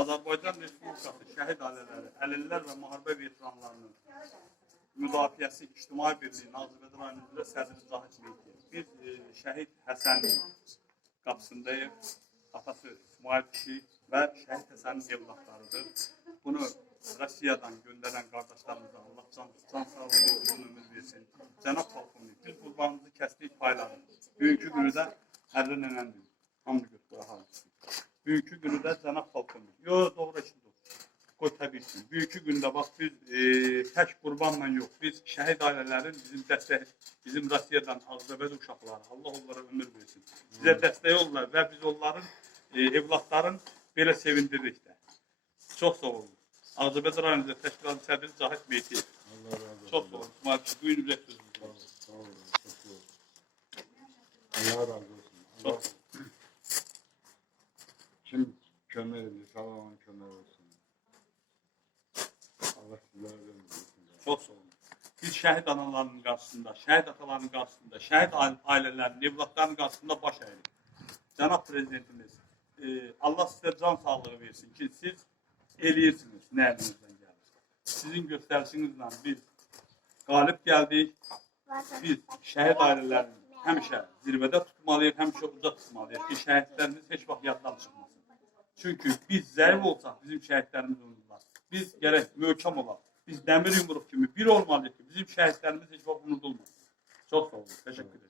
Azərbaycan Respublikası şəhid ailələri, əlillər və müharibə veteranlarının müdafiəsi İctimai Birliyi Nazirədə rayonunda sədri Zahid Mehdiyev. Biz e, şəhid Həsənin qapısındayıq. Atası İsmail kişi və şəhid Həsənin evlatlarıdır. Bunu Rusiyadan göndərən qardaşlarımıza Allah can, can sağlığı, uzun ömür versin. Cənab Polkovnik, biz qurbanımızı kəsdik, payladıq. Bugünkü günü də ərlə nənəndir. Hamı götürür. Bugünkü günü də Cənab Polkovnik. Ki. Bugünkü gündə bax biz e, tək qurbanla yox, biz şəhid ailələrin bizim dəstək, bizim Rusiyadan Ağdabəd uşaqları, Allah onlara ömür versin. Bizə dəstək olurlar və biz onların e, evlatların belə sevindiririk də. Çox sağ olun. Ağdabəd rayonunda təşkilatın sədri Cahit Mehdiyev. Allah razı olsun. Çox sağ olun. Bey, Buyurun ürək sözünüzü. Sağ olun, sağ olun, çok sağ olun. Allah razı olsun. Allah, kim kömür edilirse Allah onun kömür olsun. Allah sizlere ömür versin. Çox sağ olun. Biz şəhid analarının qarşısında, şəhid atalarının qarşısında, şəhid ail- ailələrinin, evlatlarının qarşısında baş əyirik. Cənab Prezidentimiz, e, Allah sizə can sağlığı versin ki, siz eləyirsiniz nə əlinizdən gəlir. Sizin göstərişinizlə biz qalib gəldik. Biz şəhid ailələrini həmişə zirvədə tutmalıyıq, həmişə uca tutmalıyıq ki, şəhidlərimiz heç vaxt yaddan çıxmasın. Çünki biz zəif olsaq, bizim şəhidlərimiz unudulmaz. Biz gərək möhkəm olaq. Biz dəmir yumruq kimi bir olmalıyıq ki, bizim şəhidlərimiz heç vaxt unudulmasın. Çox sağ olun. Təşəkkür ederim.